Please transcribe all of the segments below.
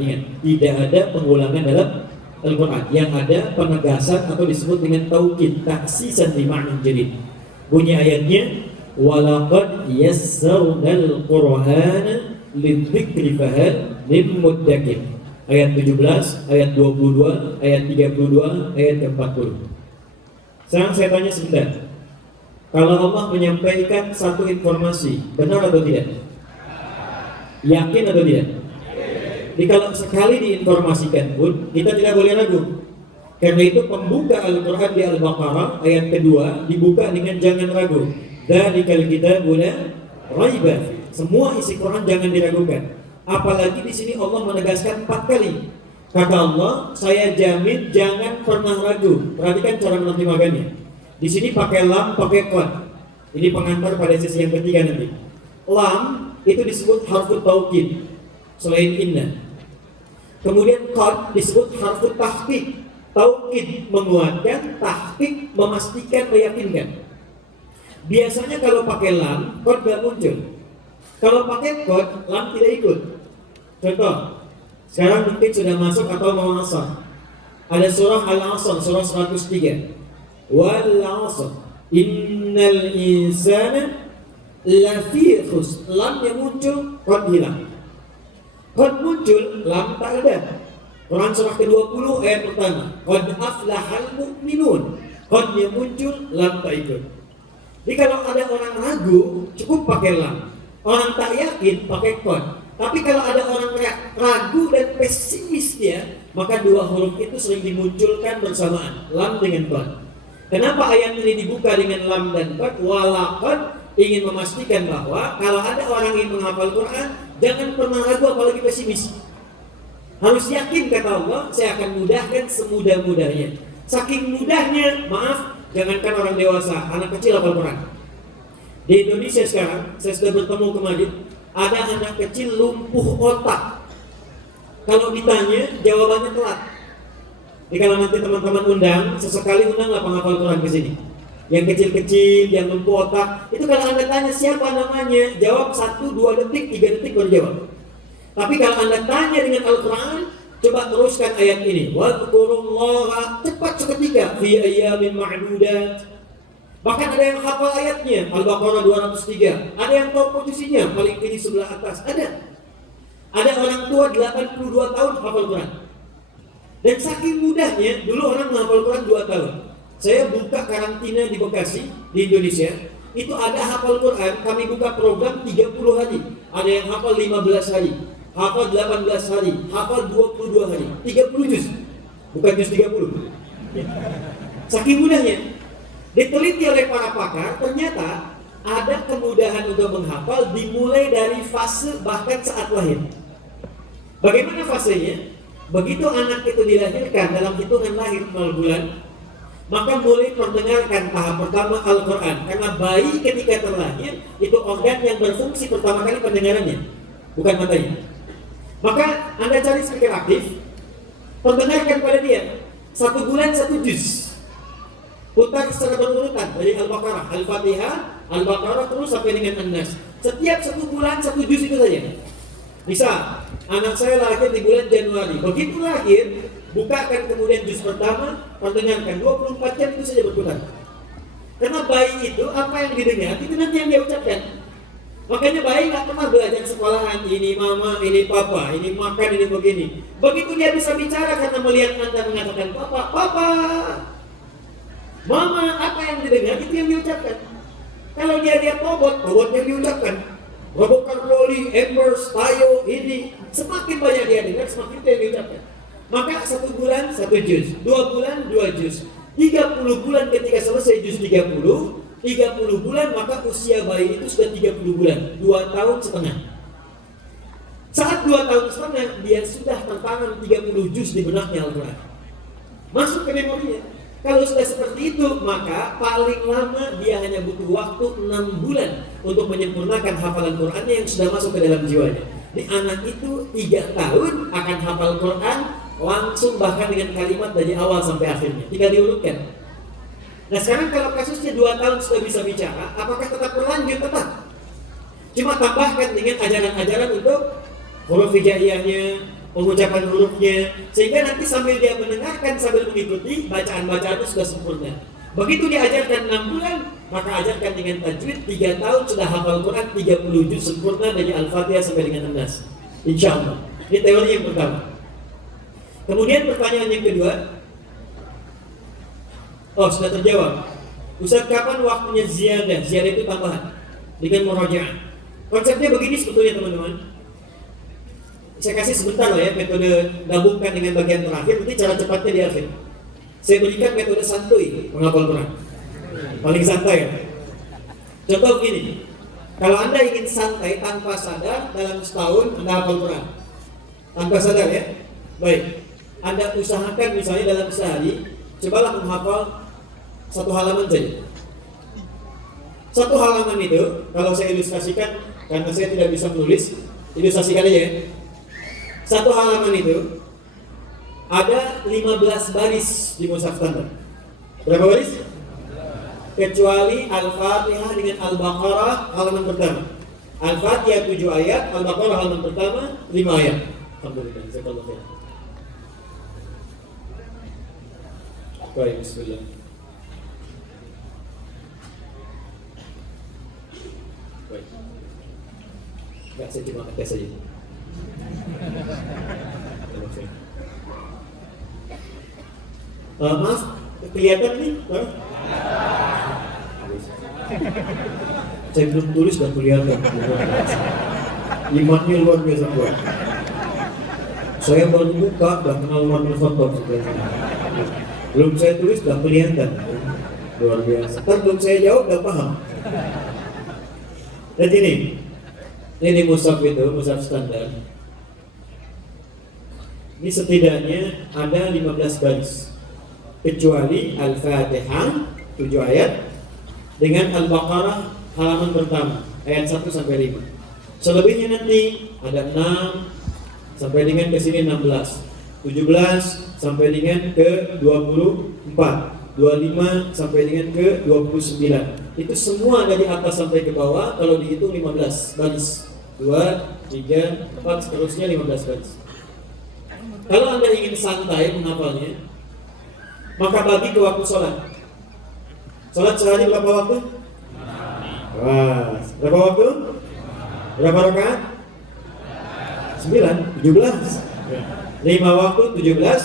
Ingat, tidak ada pengulangan dalam Al-Quran. Yang ada penegasan atau disebut dengan taukid, taksisan di ma'nan jadid. Bunyi ayatnya, walaqad yassarnal Qur'ana lidzikri fahal min muddakir. Ayat 17, ayat 22, ayat 32, ayat 40. Sekarang saya tanya sebentar. Kalau Allah menyampaikan satu informasi, benar atau tidak? Yakin atau tidak? Jadi kalau sekali diinformasikan pun, kita tidak boleh ragu. Karena itu pembuka Al-Quran di Al-Baqarah ayat kedua dibuka dengan jangan ragu. Dzalikal kitabu la raiba fiih. Semua isi Quran jangan diragukan. Apalagi di sini Allah menegaskan 4 kali. Kata Allah, saya jamin jangan pernah ragu. Perhatikan cara menerjemahkannya. Di sini pakai lam, pakai qad. Ini pengantar pada sesi yang ketiga nanti. Lam itu disebut harfut taukid selain inna. Kemudian qad disebut harfut tahqiq. Taukid menguatkan, tahqiq memastikan, meyakinkan. Biasanya kalau pakai lam, qad gak muncul. Kalau pakai qad, lam tidak ikut. Contoh, sekarang mungkin sudah masuk atau mau asar. Ada surah Al-Asr, surah 103. Wal 'asr, innal insana lafi khusr. Lam yang muncul, qad hilang. Qad muncul, lam tak ada. Quran surah ke-20 ayat pertama. Qad aflahal mu'minun. Qad yang muncul, lam tak ikut. Jadi kalau ada orang ragu, cukup pakai lam. Orang tak yakin, pakai qad. Tapi kalau ada orang ragu dan pesimis dia, maka dua huruf itu sering dimunculkan bersamaan, lam dengan qad. Kenapa ayat ini dibuka dengan lam dan qad? Walaqad ingin memastikan bahwa kalau ada orang yang menghafal Quran, jangan pernah ragu apalagi pesimis. Harus yakin, kata Allah, saya akan mudahkan semudah-mudahnya. Saking mudahnya, maaf, jangankan orang dewasa, anak kecil hafal Quran. Di Indonesia sekarang, saya sudah bertemu kemarin, ada anak kecil lumpuh otak. Kalau ditanya, jawabannya telat. Jadi kalau nanti teman-teman undang, sesekali undanglah penghafal Quran ke sini. Yang kecil-kecil, yang lumpuh otak, itu kalau Anda tanya siapa namanya, jawab 1-2 detik, 3 detik baru jawab. Tapi kalau Anda tanya dengan Al-Quran, coba teruskan ayat ini. Wadhkurullaha, cepat seketika, fi ayyamin ma'dudat. Bahkan ada yang hafal ayatnya, Al-Baqarah 203. Ada yang tahu posisinya, paling kiri sebelah atas. Ada orang tua 82 tahun hafal Quran. Dan saking mudahnya, dulu orang menghafal Quran 2 tahun. Saya buka karantina di Bekasi, di Indonesia. Itu ada hafal Quran, kami buka program 30 hari. Ada yang hafal 15 hari, hafal 18 hari, hafal 22 hari, 30 juz. Bukan juz 30. Saking mudahnya. Diteliti oleh para pakar, ternyata ada kemudahan untuk menghafal dimulai dari fase bahkan saat lahir. Bagaimana fasenya? Begitu anak itu dilahirkan dalam hitungan lahir 0 bulan, maka mulai mendengarkan tahap pertama Al-Quran. Karena bayi ketika terlahir, itu organ yang berfungsi pertama kali pendengarannya, bukan matanya. Maka Anda cari speaker aktif, perdengarkan pada dia 1 bulan 1 juz. Putar secara berurutan dari Al-Baqarah, Al-Fatihah, Al-Baqarah terus sampai dengan An-Nas. Setiap 1 bulan 1 juz itu saja. Misal, anak saya lahir di bulan Januari. Begitu lahir, bukakan kemudian juz pertama, perdengarkan 24 jam itu saja berputar. Karena bayi itu apa yang didengar itu nanti yang dia ucapkan. Makanya bayi nggak pernah belajar sekolahan, ini mama, ini papa, ini makan, ini begini. Begitu dia bisa bicara karena melihat Anda mengatakan papa, papa, mama, apa yang didengar itu yang diucapkan. Kalau dia lihat robot, robot yang diucapkan. Robot Carpoli, Embers, Tayo, ini semakin banyak dia dengar, semakin itu yang diucapkan. Maka 1 bulan 1 juz, 2 bulan 2 juz, 30 bulan ketika selesai juz 30 bulan maka usia bayi itu sudah 30 bulan, 2 tahun setengah. Saat 2 tahun setengah dia sudah tertanam 30 juz di benaknya Al-Quran. Masuk ke memorinya. Kalau sudah seperti itu, maka paling lama dia hanya butuh waktu 6 bulan untuk menyempurnakan hafalan Qurannya yang sudah masuk ke dalam jiwanya. Di anak itu 3 tahun akan hafal Quran langsung, bahkan dengan kalimat dari awal sampai akhirnya. Tinggal diurutkan. Nah sekarang kalau kasusnya 2 tahun sudah bisa bicara, apakah tetap berlanjut? Tetap. Cuma tambahkan dengan ajaran-ajaran untuk huruf hijaiyahnya, pengucapan hurufnya, sehingga nanti sambil dia mendengarkan sambil mengikuti bacaan-bacaan itu sudah sempurna. Begitu diajarkan 6 bulan, maka ajarkan dengan tajwid 3 tahun sudah hafal Quran 30 juz sempurna dari Al-Fatihah sampai dengan An-Nas. Insyaallah. Ini teori yang pertama. Kemudian pertanyaan yang kedua, sudah terjawab. Ustaz, kapan waktunya ziyadah? Ziyadah itu tambahan dengan murajaah. Konsepnya begini sebetulnya teman-teman. Saya kasih sebentar lah ya metode gabungkan dengan bagian terakhir, nanti cara cepatnya di akhir. Saya berikan metode santuy menghafal Quran. Paling santai ya. Contoh begini, kalau Anda ingin santai tanpa sadar dalam setahun Anda hafal Quran. Tanpa sadar ya. Baik. Anda usahakan misalnya dalam sehari, cobalah menghafal 1 halaman saja. 1 halaman itu, kalau saya ilustrasikan, karena saya tidak bisa menulis, ilustrasikan aja ya. 1 halaman itu ada 15 baris di mushaf standar. Berapa baris? Kecuali Al-Fatihah dengan Al-Baqarah halaman pertama. Al-Fatihah 7 ayat, Al-Baqarah halaman pertama 5 ayat. Alhamdulillah, jazakallahu khair. Baik, bismillah. Baik. Enggak, saya cuma ngetes saja. Maaf, kelihatan nih? Saya belum tulis dan kelihatan. Imannya luar biasa buat. Saya baru buka dan kenal Umar bin Khattab. Belum saya tulis dan kelihatan. Luar biasa. Belum saya jawab dan paham. Dan ini mushaf itu, mushaf standar. Ini setidaknya ada 15 baris. Kecuali Al-Fatihah 7 ayat dengan Al-Baqarah halaman pertama ayat 1 sampai 5. Selebihnya nanti ada 6 sampai dengan ke sini 16, 17 sampai dengan ke 24, 25 sampai dengan ke 29. Itu semua dari atas sampai ke bawah kalau dihitung 15 baris. 2, 3, 4 seterusnya 15 baris. Kalau Anda ingin santai menghafalnya, maka bagi ke waktu sholat. Sholat sehari berapa waktu? Berapa waktu? Berapa rakaat? 9, 17. 5 waktu 17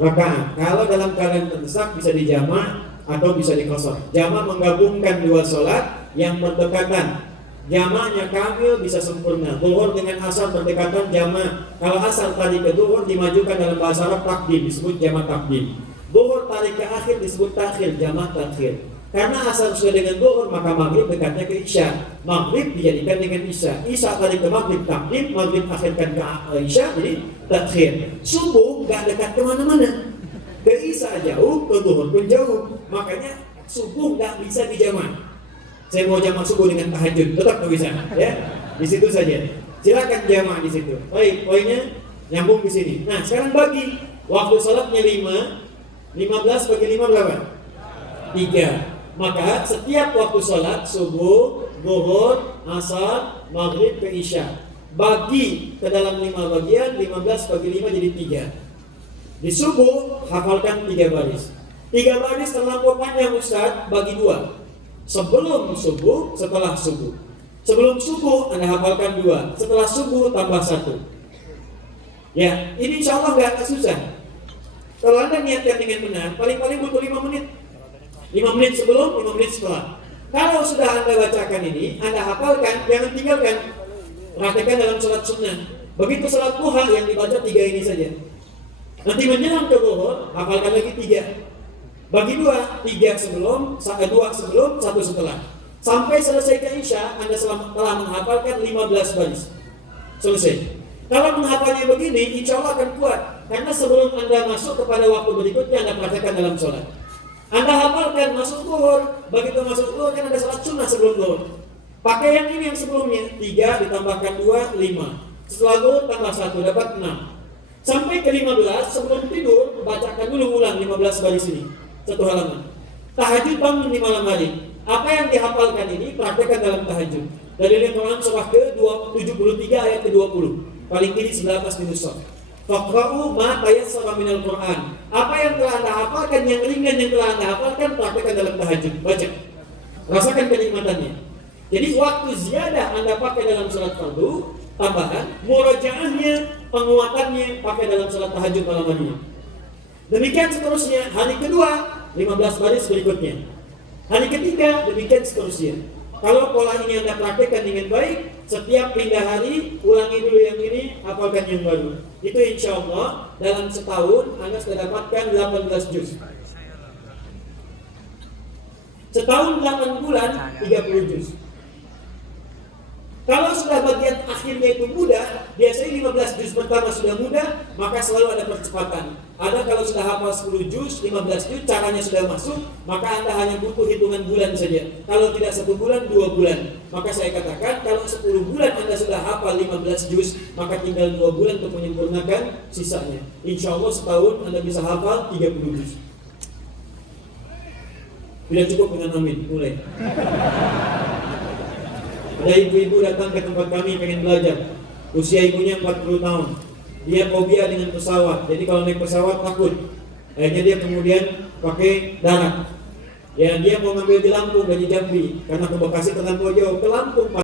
rakaat. Kalau dalam keadaan terdesak bisa dijamak atau bisa dikosor. Jamak menggabungkan 2 sholat yang berdekatan. Jamaknya kamil bisa sempurna. Zuhur dengan asar berdekatan jamak. Kalau asar tadi ke zuhur dimajukan dalam bahasa Arab takdim, disebut jamak takdim. Zuhur tarik ke akhir disebut takhir, jamak takhir. Karena asar sudah dengan zuhur maka maghrib dekatnya ke isya. Maghrib dijadikan dengan isya. Isya tarik ke maghrib takdim, maghrib akhirkan ke isya jadi takhir. Subuh gak dekat kemana-mana. Ke isya jauh, ke zuhur pun jauh. Makanya subuh gak bisa dijamak. Saya mau jamak subuh dengan tahajud, tetap nggak bisa, ya. Di situ saja. Silakan jamak di situ. Baik, poinnya nyambung di sini. Nah, sekarang bagi waktu salatnya 5, 15 bagi 5 berapa? 3. Maka setiap waktu salat subuh, zuhur, asar, maghrib ke isya bagi ke dalam 5 bagian, 15 bagi 5 jadi 3. Di subuh hafalkan 3 baris. 3 baris terlampau panjang Ustaz, bagi 2. Sebelum subuh, setelah subuh. Sebelum subuh Anda hafalkan 2, setelah subuh tambah 1. Ya, ini insya Allah gak susah. Kalau Anda niatkan dengan benar, paling-paling butuh 5 menit. 5 menit sebelum, 5 menit setelah. Kalau sudah Anda bacakan ini, Anda hafalkan, jangan tinggalkan. Praktekkan dalam sholat sunnah. Begitu sholat duha yang dibaca 3 ini saja. Nanti menjelang ke zuhur, hafalkan lagi 3. Bagi 2, 3 sebelum, 2 sebelum, 1 setelah. Sampai selesai ke isya, Anda telah menghafalkan 15 baris. Selesai. Kalau menghafalnya begini, insya Allah akan kuat. Karena sebelum Anda masuk kepada waktu berikutnya, Anda praktekkan dalam sholat. Anda hafalkan masuk zuhur, begitu masuk zuhur kan ada sholat sunnah sebelum zuhur. Pakai yang ini yang sebelumnya, 3 ditambahkan 2, 5. Setelah zuhur tambah 1, dapat 6. Sampai ke 15, sebelum tidur, bacakan dulu ulang 15 baris ini. 1 halaman. Tahajud bangun di malam hari. Apa yang dihafalkan ini praktekkan dalam tahajud. Dari Quran surah ke 73 ayat ke 20. Paling kiri sebelah atas di mushaf. Faqra'u ma tayassara minal Qur'an. Apa yang telah Anda hafalkan, yang ringan yang telah Anda hafalkan, praktekkan dalam tahajud. Baca. Rasakan kenikmatannya. Jadi waktu ziyadah Anda pakai dalam salat fardu, tambahan, murajaahnya, penguatannya pakai dalam salat tahajud malam harinya. Demikian seterusnya, hari kedua 15 baris berikutnya. Hari ketiga demikian seterusnya. Kalau pola ini Anda praktekkan dengan baik, setiap pindah hari ulangi dulu yang ini, hafalkan yang baru. Itu insya Allah dalam setahun Anda sudah dapatkan 18 juz. Setahun 8 bulan 30 juz. Kalau sudah bagian akhirnya itu mudah, biasanya 15 juz pertama sudah mudah, maka selalu ada percepatan. Ada kalau sudah hafal 10 juz, 15 juz, caranya sudah masuk, maka Anda hanya butuh hitungan bulan saja. Kalau tidak 1 bulan, 2 bulan. Maka saya katakan, kalau 10 bulan Anda sudah hafal 15 juz, maka tinggal 2 bulan untuk menyempurnakan sisanya. Insya Allah setahun Anda bisa hafal 30 juz. Bila cukup dengan amin, mulai. Ada ibu-ibu datang ke tempat kami pengen belajar. Usia ibunya 40 tahun. Dia fobia dengan pesawat. Jadi kalau naik pesawat takut. Akhirnya dia kemudian pakai darat. Ya, dia mau ngambil di Lampung dari Jambi karena ke Bekasi terlampau jauh. Ke Lampung